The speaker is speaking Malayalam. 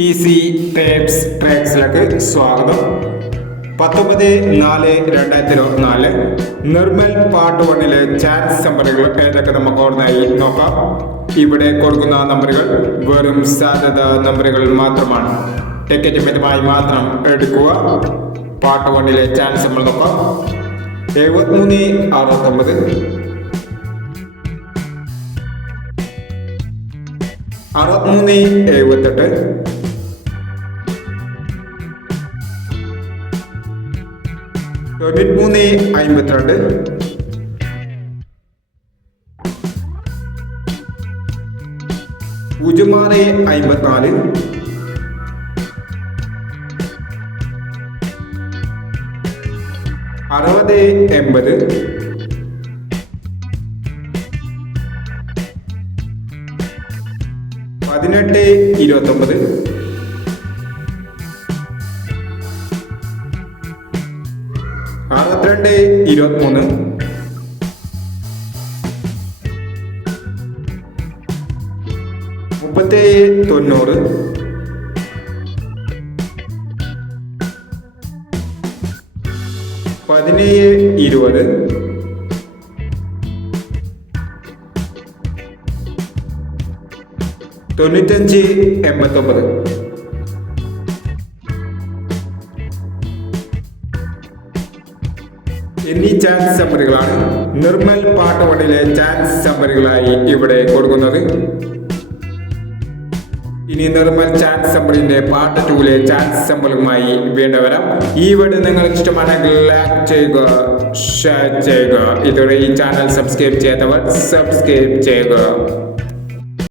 ഈസി ടേപ്സ് ട്രാക്സിലേക്ക് സ്വാഗതം. 19/4/2024 നിർമ്മൽ പാർട്ട് 1 ചാൻസ് നമ്പറുകൾ ഏതൊക്കെ നമുക്ക് ഓർമ്മയായി നോക്കാം. ഇവിടെ കൊടുക്കുന്ന നമ്പറുകൾ വെറും സാധ്യത നമ്പറുകൾ മാത്രമാണ്. ടിക്കറ്റ് മിതമായി മാത്രം എടുക്കുക. പാർട്ട് 1 ചാൻസ് നമ്പർ നോക്കാം. 73, 69, 63, 78, 93, 52, 06, 54, 60, 80, 18, 29, 62, 23, 37, 90, 17, 20, 95, 89. എന്നീ ചാൻസ് നമ്പറുകളാണ് നിർമ്മൽ പാർട്ട് 1 ചാൻസ് നമ്പറുകളായി ഇവിടെ കൊടുക്കുന്നത്. ഇനി നിർമ്മൽ ചാൻസ് നമ്പറിന്റെ പാർട്ട് 2 ചാൻസ് നമ്പറുമായി വീണ്ടും വരാം. ഈ വീഡിയോ നിങ്ങൾക്ക് ഇഷ്ടമാണെങ്കിൽ ലൈക്ക് ചെയ്യുക, ഷെയർ ചെയ്യുക. ഇതുവരെ ഈ ചാനൽ സബ്സ്ക്രൈബ് ചെയ്യാത്തവർ സബ്സ്ക്രൈബ് ചെയ്യുക.